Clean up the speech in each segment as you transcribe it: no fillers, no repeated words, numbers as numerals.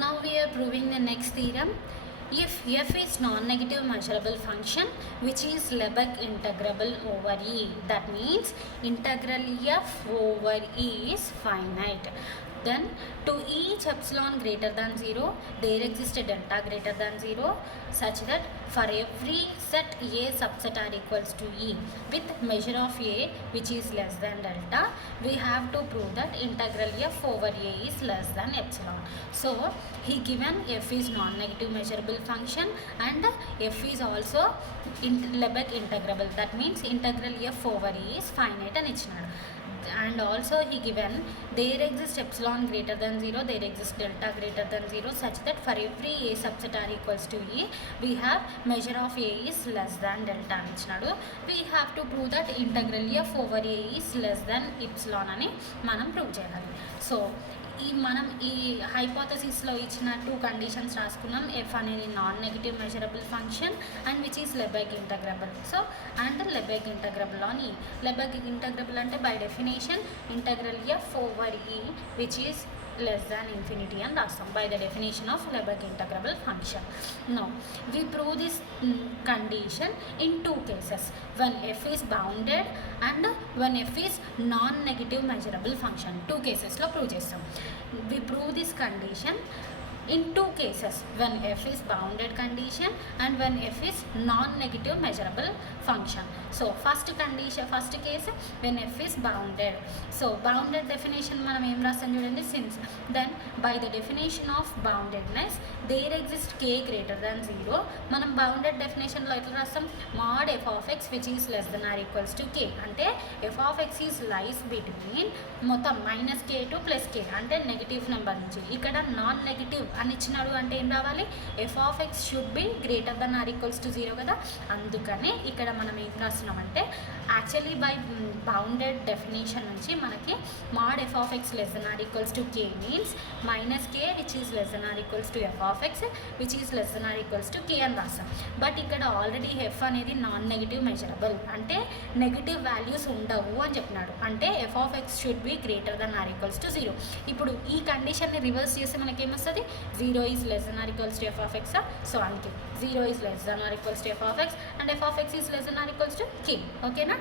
Now we are proving the next theorem. If f is non-negative measurable function which is Lebesgue integrable over E, that means integral f over E is finite. Then to each epsilon greater than 0, there exists a delta greater than 0 such that for every set A subset are equals to E with measure of A which is less than delta, we have to prove that integral f over A is less than epsilon. So he given f is non-negative measurable function and f is also Lebesgue integrable, that means integral f over E is finite and ichinaru. And also he given there exists epsilon greater than 0, there exists delta greater than 0 such that for every A subset are equals to E, we have measure of A is less than delta అని ఇచ్చినాడు. We have to prove that integral f over A is less than epsilon అని మనం prove చేయాలి. So మనం ఈ హైపోథసిస్లో ఇచ్చిన 2 conditions రాసుకున్నాం. F అనేది non negative measurable function and which is Lebesgue integrable. So and Lebesgue integrable on E. Lebesgue integrable అంటే by definition integral F over E which is less than infinity and awesome by the definition of Lebesgue integrable function. Now we prove this condition in 2 cases, when f is bounded and when f is non-negative measurable function. 2 cases lo prove chestam. We prove this condition in 2 cases, when f is bounded condition and when f is non-negative measurable function. So first condition, first case when f is bounded. So bounded definition మనం ఏం రాస్తాం చూడండి, since then by the definition of boundedness there exists k greater than 0. మనం bounded definition లో ఎట్లా రాస్తాం, mod f of x which is less than or equals to k, అంటే f of x is lies between మొత్తం minus k to plus k, అంటే negative number నుంచి. ఇక్కడ non negative అని ఇచ్చినాడు అంటే ఏం రావాలి, F of X should be greater than or equals to 0 కదా. అందుకని ఇక్కడ మనం ఏం రాస్తున్నామంటే యాక్చువల్లీ బై బౌండెడ్ డెఫినేషన్ నుంచి మనకి mod F of X less than or equals to K means minus K which is less than or equals to F of X which is less than or equals to K అని రాస్తాం. But ఇక్కడ already f అనేది non negative measurable, అంటే negative values ఉండవు అని చెప్పినాడు, అంటే f of X should be greater than or equals to 0. ఇప్పుడు ఈ కండిషన్ని రివర్స్ చేస్తే మనకి ఏమొస్తుంది, 0 is less than or equals to f of x. So అందుకే 0 is less than or equals to f of x and f of x is less than or equals to k. Okay na?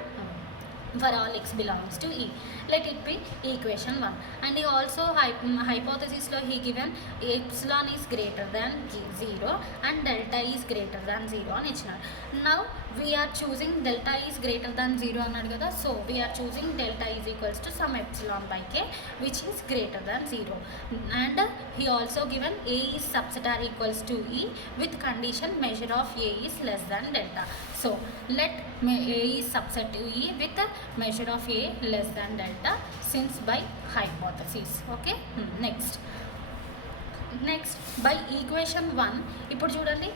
For all x belongs to E. Let it be equation 1. And he also hypothesis lo he given epsilon is greater than 0 and delta is greater than 0 అని ఇచ్చినాడు. Now we are choosing delta is greater than 0 అన్నాడు కదా. So we are choosing delta is equals to some epsilon by k which is greater than 0. And he also given A is subset are equals to E with condition measure of A is less than delta. So let A is subset to E with measure of A less than delta since by hypothesis. Okay, next by equation 1 ఇప్పుడు చూడండి,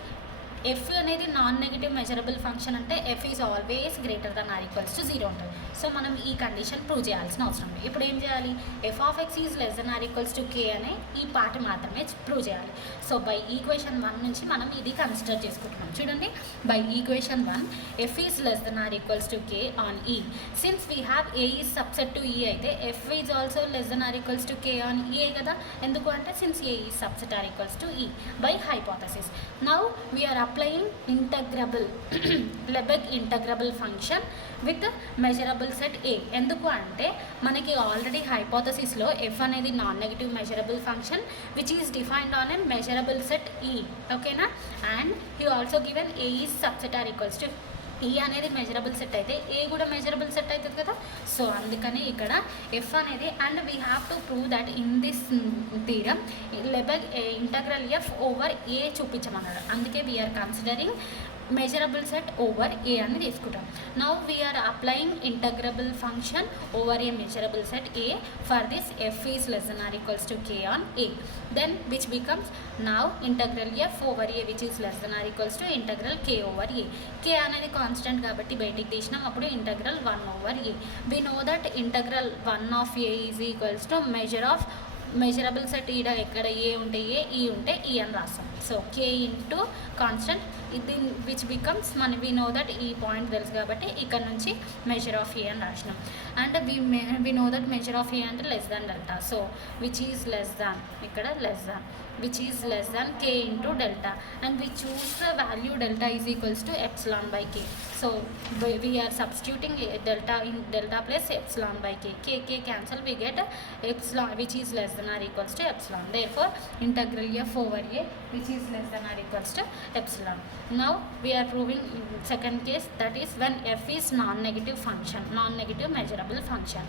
f అనేది non negative measurable function అంటే f is always greater than or equals to 0 ఉంటుంది. So మనం ఈ condition prove చేయాల్సిన అవసరం లేదు. ఇప్పుడు ఏం చేయాలి, F of X is less than or equals to K అనే ఈ పార్ట్ మాత్రమే ప్రూవ్ చేయాలి. సో బై ఈక్వేషన్ 1 నుంచి మనం ఇది కన్సిడర్ చేసుకుంటున్నాం. చూడండి, by equation 1 F is less than or equals to K on E. Since we have A is subset to E అయితే F is also less than or equals to K on A కదా. ఎందుకు అంటే since A is subset or equals to E by hypothesis. Now we are applying integrable Lebesgue integrable function with measurable set A. ఎందుకు అంటే మనకి already హైపోథసిస్లో f అనేది non negative measurable function which is defined on a measurable set E. ఓకేనా? And he also given A is subset or equals to E అనేది measurable set అయితే ఏ కూడా measurable set అవుతుంది కదా. సో అందుకని ఇక్కడ ఎఫ్ అనేది and we have to prove that in this theorem Lebesgue integral F over A చూపించమన్నాడు. అందుకే we are considering measurable set over A అని తీసుకుంటాం. Now we are applying integrable function over A measurable set A for this F is less than or equals to K on A. Then which becomes now integral F over A which is less than or equals to integral K over A. కే అనేది constant కాబట్టి బయటికి తీసినాం, అప్పుడు integral 1 over A. We know that integral 1 of A is equals to measure of measurable set ఈడ ఎక్కడ ఏ ఉంటే ఏ, ఈ ఉంటే ఈ అని రాస్తాం. సో కే ఇంటూ కాన్స్టెంట్ ఇది which becomes we know that ఈ పాయింట్ తెలుసు కాబట్టి ఇక్కడ నుంచి మెజర్ ఆఫ్ ఏ అని రాసినాం. And we know that measure of A అంటే less than delta. So which is less than, ఇక్కడ less than, which is less than k into delta, and we choose the value delta is equals to epsilon by k. So we are substituting delta in delta plus epsilon by k. K cancel, we get epsilon which is less than or equals to epsilon. Therefore integral f over a which is less than or equals to epsilon. Now we are proving second case, that is when f is non-negative function, non-negative measurable function.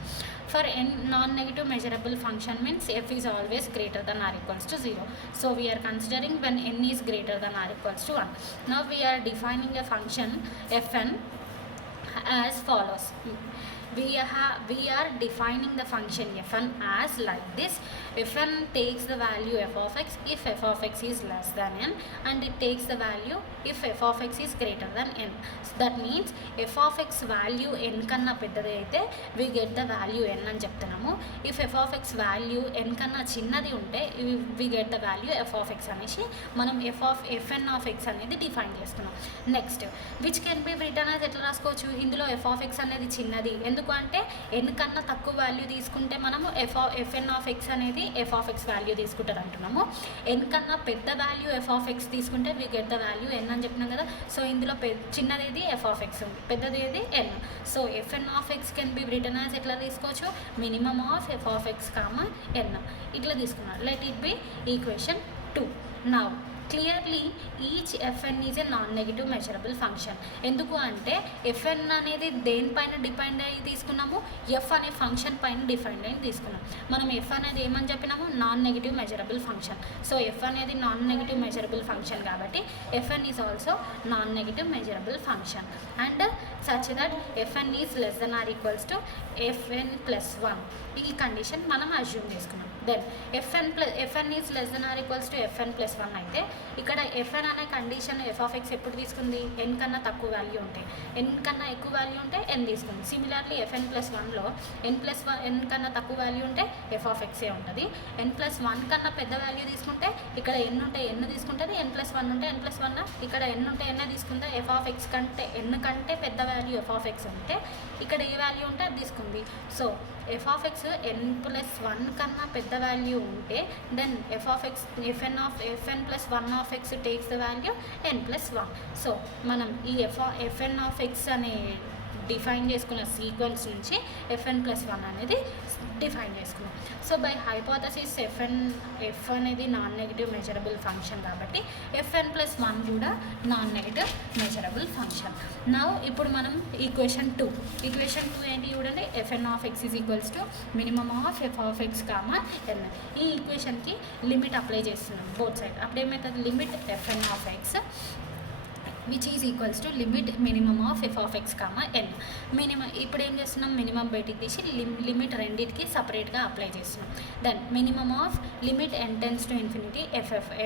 For n non-negative measurable function means f is always greater than or equals to 0. So we are considering when n is greater than or equals to 1. Now we are defining a function fn as follows. We are defining the function fn as like this. Fn takes the value f of x if f of x is less than n, and it takes the value if f of x is greater than n. So that means f of x value n కన్నా పెద్దది అయితే we get the value n అని చెప్తున్నాము. if f of x value n కన్నా చిన్నది ఉంటే we get the value f of x అనేసి మనం fn of x అనేది డిఫైన్ చేస్తున్నాం. Next which can be return as ఎట్లా రాసుకోవచ్చు, ఇందులో f of x అనేది చిన్నది ఎందుకు అంటే n కన్నా తక్కువ వాల్యూ తీసుకుంటే మనము fn of x అనేది f of x వాల్యూ తీసుకుంటారు అంటున్నాము. n కన్నా పెద్ద వాల్యూ f of x తీసుకుంటే we get the value n అని చెప్పినాం కదా. సో ఇందులో చిన్నది f of x ఉంది, పెద్దది n. So fn of x can be return as ఎట్లా తీసుకోవచ్చు, minimum of f of x comma n ఇట్లా తీసుకున్నారు. Let it be equation 2. Now clearly each fn is a non negative measurable function. ఎందుకు అంటే fn అనేది దేనిపైన depend అయ్యి తీసుకున్నాము, f అనే ఫంక్షన్ పైన డిపెండ్ అయ్యి తీసుకున్నాం. మనం f అనేది ఏమని చెప్పినాము, non negative measurable function. So f అనేది నాన్ నెగిటివ్ మెజరబుల్ ఫంక్షన్ కాబట్టి fn is also non negative measurable function. And such that fn is less than or equals to fn plus 1. ఈ condition మనం assume చేసుకున్నాం. Then fn is less than or equals to fn plus 1 అయితే ఇక్కడ fn అనే condition f of x ఎప్పుడు తీసుకుంది, n కన్నా తక్కువ వాల్యూ ఉంటే, n కన్నా ఎక్కువ వాల్యూ ఉంటే n తీసుకుంది. సిమిలర్లీ fn ప్లస్ 1లో n కన్నా తక్కువ వాల్యూ ఉంటే f of x ఏ ఉంటుంది. n ప్లస్ 1 కన్నా పెద్ద వాల్యూ తీసుకుంటే ఇక్కడ n ఉంటే n తీసుకుంటుంది, n ప్లస్ 1 ఉంటే n ప్లస్ 1 ఇక్కడ n ఉంటే n తీసుకుంటే f of x కంటే n కంటే పెద్ద వాల్యూ f of x ఉంటే ఇక్కడ ఏ వాల్యూ ఉంటే అది తీసుకుంది. So f of x n plus 1 కన్నా పెద్ద వాల్యూ ఉంటే then fn plus 1 of x takes the value n plus 1. So మనం ఈ fn of x అనే డిఫైన్ చేసుకున్న సీక్వెన్స్ నుంచి fn ప్లస్ 1 అనేది డిఫైన్ చేసుకున్నాం. సో బై హైపోథసిస్ f అనేది నాన్ నెగిటివ్ మెజరబుల్ ఫంక్షన్ కాబట్టి fn ప్లస్ 1 కూడా non negative measurable function. Now ఇప్పుడు మనం ఈక్వేషన్ 2 ఏంటి చూడండి, fn of x is equals to minimum of f of x comma n. ఈ ఈక్వేషన్కి లిమిట్ అప్లై చేస్తున్నాం both side. అప్పుడు ఏమవుతుంది, limit fn of x which is equals to limit minimum of f of x comma n. ఇప్పుడు ఏం చేస్తున్నాం, minimum బయటికి తీసి limit రెండింటికి సపరేట్గా అప్లై చేస్తున్నాం. Then minimum of limit n tends to infinity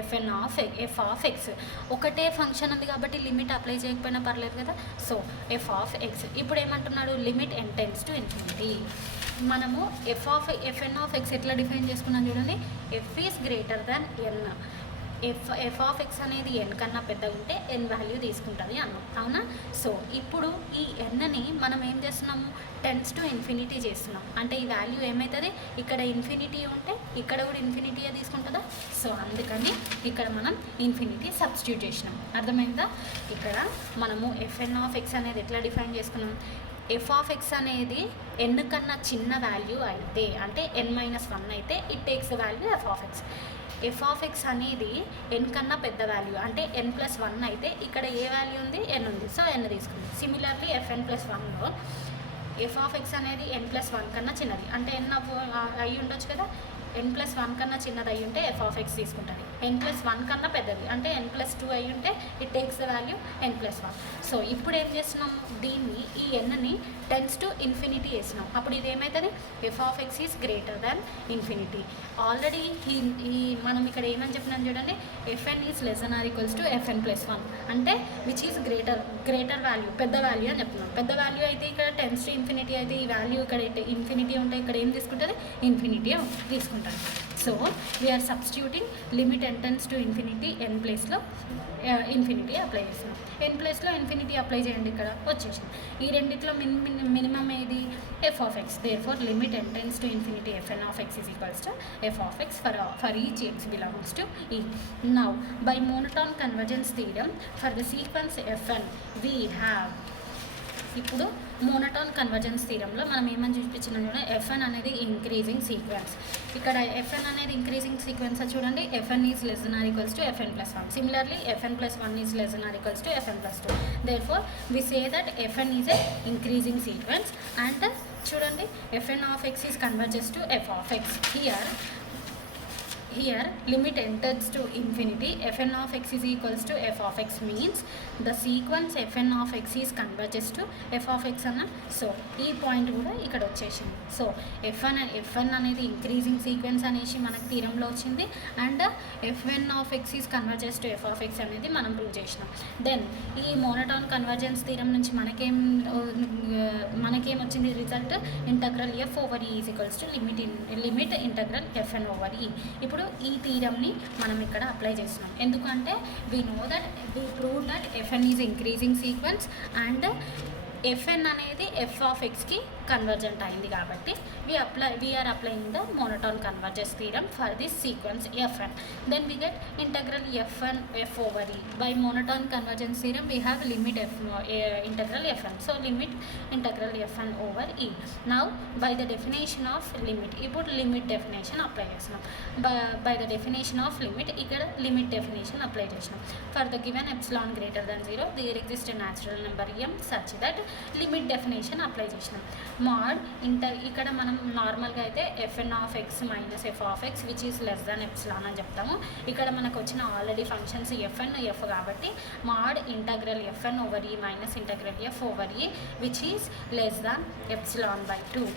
fn of f of x. ఒకటే function ఉంది కాబట్టి లిమిట్ అప్లై చేయకపోయినా పర్లేదు కదా. సో f ఆఫ్ x ఇప్పుడు ఏమంటున్నాడు, limit n tends to infinity. మనము fn ఆఫ్ x ఎట్లా డిఫైన్ చేసుకున్నాం చూడండి, f is greater than n. f of x అనేది n కన్నా పెద్దగా ఉంటే n వాల్యూ తీసుకుంటుంది అన్నాం, అవునా. సో ఇప్పుడు ఈ nని మనం ఏం చేస్తున్నాము, టెన్స్ టు ఇన్ఫినిటీ చేస్తున్నాం. అంటే ఈ వాల్యూ ఏమవుతుంది, ఇక్కడ ఇన్ఫినిటీ ఉంటే ఇక్కడ కూడా ఇన్ఫినిటీయే తీసుకుంటుందా. సో అందుకని ఇక్కడ మనం ఇన్ఫినిటీ సబ్స్టిట్యూట్ చేసినాం. అర్థమైందా. ఇక్కడ మనము fn ఆఫ్ x అనేది ఎట్లా డిఫైన్ చేసుకున్నాం, f ఆఫ్ x అనేది n కన్నా చిన్న వాల్యూ అయితే అంటే n-1 అయితే it takes the value f of x. f of x అనేది n కన్నా పెద్ద వాల్యూ అంటే n ప్లస్ 1 అయితే ఇక్కడ ఏ వాల్యూ ఉంది, n ఉంది. సో n తీసుకుంది. సిమిలర్లీ fn ప్లస్ 1లో f ఆఫ్ x అనేది n ప్లస్ 1 కన్నా చిన్నది అంటే n అయ్యి ఉండొచ్చు కదా. n ప్లస్ 1 కన్నా చిన్నది అయ్యి ఉంటే f ఆఫ్ x తీసుకుంటుంది. n ప్లస్ 1 కన్నా పెద్దది అంటే n ప్లస్ 2 అయ్యి ఉంటే it takes the value n plus 1. So ఇప్పుడు ఏం చేస్తున్నాం, దీన్ని ఈ nని టెన్స్ టు ఇన్ఫినిటీ చేసినాం. అప్పుడు ఇది ఏమవుతుంది, f of x is greater than infinity. Already ఈ మనం ఇక్కడ ఏమని చెప్పినాం చూడండి, fn is less than or equals to fn plus 1 అంటే విచ్ ఈజ్ గ్రేటర్ వాల్యూ, పెద్ద వాల్యూ అని చెప్తున్నాం. పెద్ద వాల్యూ అయితే ఇక్కడ టెన్స్ టు ఇన్ఫినిటీ అయితే ఈ వాల్యూ ఇక్కడ ఇన్ఫినిటీ ఉంటే ఇక్కడ ఏం తీసుకుంటుంది, ఇన్ఫినిటీ తీసుకుంటుంది. So we are substituting limit n tends to infinity n ప్లేస్లో ఇన్ఫినిటీ అప్లై చేస్తున్నాం. n ప్లేస్లో ఇన్ఫినిటీ అప్లై చేయండి, ఇక్కడ వచ్చేసింది. ఈ రెండిట్లో మినిమం ఏది? f of x. therefore limit n tends to infinity fn of x is equals to f of x for each x belongs to e. now by monotone convergence theorem for the sequence fn we have, ఇప్పుడు monotone convergence థీరంలో మనం ఏమని చూపించినాం చూడండి, FN అనేది increasing sequence. ఇక్కడ FN అనేది increasing sequence చూడండి, FN is less than or equals to FN plus 1. Similarly FN plus 1 is less than or equals to FN plus 2. Therefore we say that FN is a increasing sequence and చూడండి FN of X is converges to F of X. Here limit n tends to infinity fn of x is equals to f of x means the sequence fn of x is converges to f of x అన్న. So ఈ point కూడా ఇక్కడ వచ్చేసింది. So fn అనేది increasing sequence అనేసి మనకు థీరంలో వచ్చింది and fn of X is converges to f of X అనేది మనం ప్రూవ్ చేసినాం. దెన్ ఈ మోనోటోన్ కన్వర్జెన్స్ థీరం నుంచి మనకేం వచ్చింది result? Integral f over e is equals to limit integral fn over e. ఇప్పుడు ఈ థీరంని మనం ఇక్కడ అప్లై చేస్తున్నాం, ఎందుకంటే we know that we prove that FN is increasing sequence and FN అనేది ఎఫ్ ఆఫ్ ఎక్స్కి కన్వర్జెంట్ అయింది కాబట్టి we are applying the monotone convergence theorem for this sequence FN. Then we get integral FN F over E. By monotone convergence theorem we have limit integral FN. So limit integral FN over E. Now by the definition of limit, ఇప్పుడు limit definition apply చేస్తున్నాం. By the definition of limit ఇక్కడ limit definition apply చేసినాం. For the given epsilon greater than 0 there exist a natural number m such that limit definition apply చేసినాం. Mod ఇక్కడ మనం నార్మల్గా అయితే FN of X minus F of X which is less than epsilon అని చెప్తాము. ఇక్కడ మనకు వచ్చిన ఆల్రెడీ ఫంక్షన్స్ ఎఫ్ఎన్ ఎఫ్ కాబట్టి మాడ్ ఇంటగ్రల్ ఎఫ్ఎన్ ఓవర్ ఈ minus integral F over E which is less than epsilon by 2.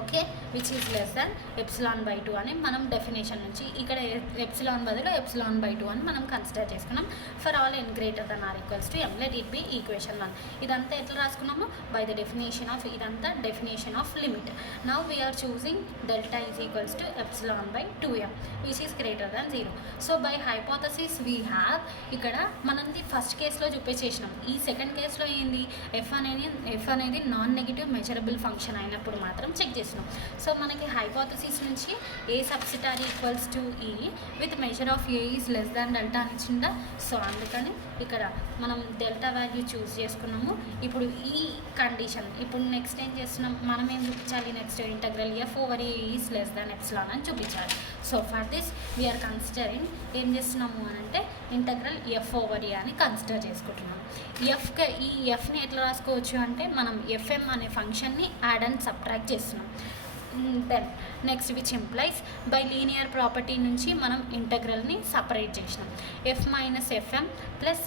Okay, which is less than epsilon by 2 అని మనం definition నుంచి ఇక్కడ ఎప్సిలాన్ బదులు ఎప్సిలాన్ బై 2 అని మనం కన్సిడర్ చేసుకున్నాం. For all n greater than or equals to m let it be equation 1. ఇదంతా ఎట్లా రాసుకున్నాము? బై ద డెఫినేషన్ ఆఫ్, ఇదంతా definition of limit. Now we are choosing delta is equals to epsilon by 2m which is greater than 0. So by hypothesis we have, ఇక్కడ మనది first కేసులో చూపించేసినాం. ఈ second కేసులో ఏంది? ఎఫ్ అనేది నాన్ నెగిటివ్ మెజరబుల్ ఫంక్షన్ అయినప్పుడు మాత్రం చెక్ చేస్తున్నాం. సో మనకి హైపోథసిస్ నుంచి ఏ సబ్సిటార్ ఈక్వల్స్ టు ఈ with measure of A is less than delta అని ఇచ్చిందా. సో అందుకని ఇక్కడ మనం డెల్టా వాల్యూ చూస్ చేసుకున్నాము. ఇప్పుడు ఈ కండిషన్, ఇప్పుడు నెక్స్ట్ ఏం చేస్తున్నాం? మనం ఏం చూపించాలి? Next integral F over A is less than epsilon అని చూపించాలి. So for this we are considering ఏం చేస్తున్నాము అని అంటే ఇంటగ్రల్ ఎఫ్ ఓవర్ ఏ అని కన్సిడర్ చేసుకుంటున్నాము. ఈ ఎఫ్ని ఎట్లా రాసుకోవచ్చు అంటే మనం ఎఫ్ఎం అనే ఫంక్షన్ని యాడ్ అండ్ సబ్ట్రాక్ట్ చేస్తున్నాం. Then next which implies by linear property నుంచి మనం ఇంటగ్రల్ని సపరేట్ చేసినాం. F minus FM plus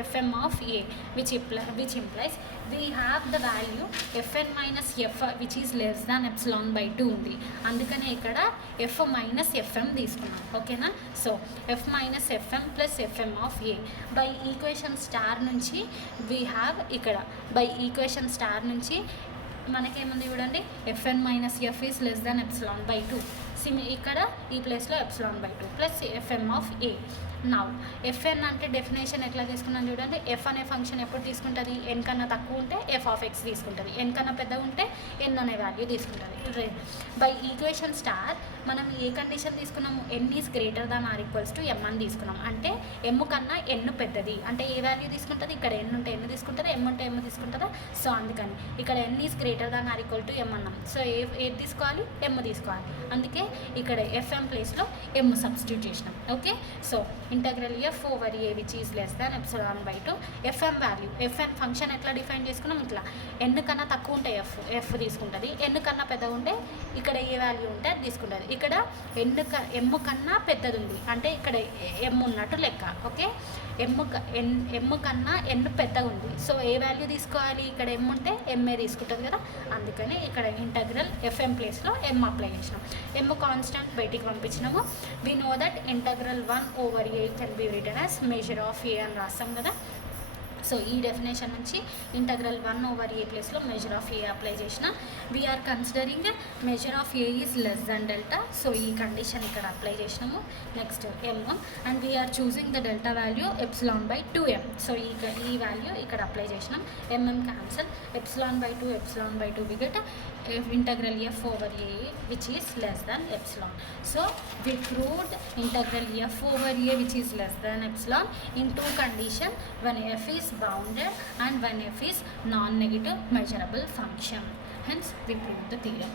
FM of A which implies we have the value FN minus F which is less than epsilon by 2 ఉంది. అందుకనే ఇక్కడ F minus FM తీసుకున్నాం. ఓకేనా? So F minus FM plus FM of A by equation star నుంచి we have, ఇక్కడ by equation star నుంచి మనకేముంది చూడండి, FN minus F is less than epsilon by 2. ఇక్కడ ఈ ప్లేస్లో epsilon by 2 plus FM of A. Now FN అంటే definition ఎట్లా తీసుకున్నాను చూడండి. ఎఫ్ అనే ఫంక్షన్ ఎప్పుడు తీసుకుంటుంది? ఎన్ కన్నా తక్కువ ఉంటే ఎఫ్ ఆఫ్ ఎక్స్ తీసుకుంటుంది, ఎన్ కన్నా పెద్దగా ఉంటే ఎన్ అనే వాల్యూ తీసుకుంటుంది. బై ఈక్వేషన్ స్టార్ మనం ఏ కండిషన్ తీసుకున్నాము? N is greater than or equals to M అని తీసుకున్నాం. అంటే ఎమ్ కన్నా ఎన్ పెద్దది అంటే ఏ వాల్యూ తీసుకుంటుంది? ఇక్కడ ఎన్ ఉంటే ఎన్ తీసుకుంటుంది, ఎమ్ ఉంటే ఎమ్ తీసుకుంటుందా. సో అందుకని ఇక్కడ N is greater than or equal to M అన్నాం. సో ఏది తీసుకోవాలి? ఎమ్ తీసుకోవాలి. అందుకే ఇక్కడ ఎఫ్ఎం ప్లేస్లో ఎమ్ సబ్స్టిట్యూట్ చేసినాం. Okay, so integral F over A which is less than epsilon by 2. FM value, FN function ఎట్లా డిఫైన్ చేసుకున్నాం? ఇట్లా ఎన్ కన్నా తక్కువ ఉంటే ఎఫ్ తీసుకుంటుంది, ఎన్ కన్నా పెద్దగా ఉంటే ఇక్కడ ఏ వాల్యూ ఉంటే అది తీసుకుంటుంది. ఇక్కడ ఎమ్ కన్నా పెద్దది ఉంది అంటే ఇక్కడ ఎమ్ ఉన్నట్టు లెక్క. ఓకే, ఎమ్ కన్నా ఎన్ పెద్దగా ఉంది. సో ఏ వాల్యూ తీసుకోవాలి? ఇక్కడ ఎమ్ ఉంటే ఎంఏ తీసుకుంటుంది కదా. అందుకని ఇక్కడ ఇంటగ్రల్ ఎఫ్ఎం ప్లేస్లో ఎమ్ అప్లై చేసినాం. ఎమ్ కాన్స్టెంట్ బయటికి పంపించినాము. We know that integral 1 over A can be written as measure of A అని రాస్తాం కదా. సో ఈ డెఫినేషన్ నుంచి ఇంటగ్రల్ 1 ఓవర్ ఏ ప్లేస్లో మెజర్ ఆఫ్ ఏ అప్లై చేసిన we are considering a measure of a is less than delta, so ee condition ikkada apply chesinamu. Next m1, and we are choosing the delta value epsilon by 2m, so ee value ikkada apply chesinam. mm cancel, epsilon by 2 we get integral f over a which is less than epsilon. So we proved integral f over a which is less than epsilon in two conditions, when f is bounded and when f is non-negative measurable function. Hence we proved the theorem.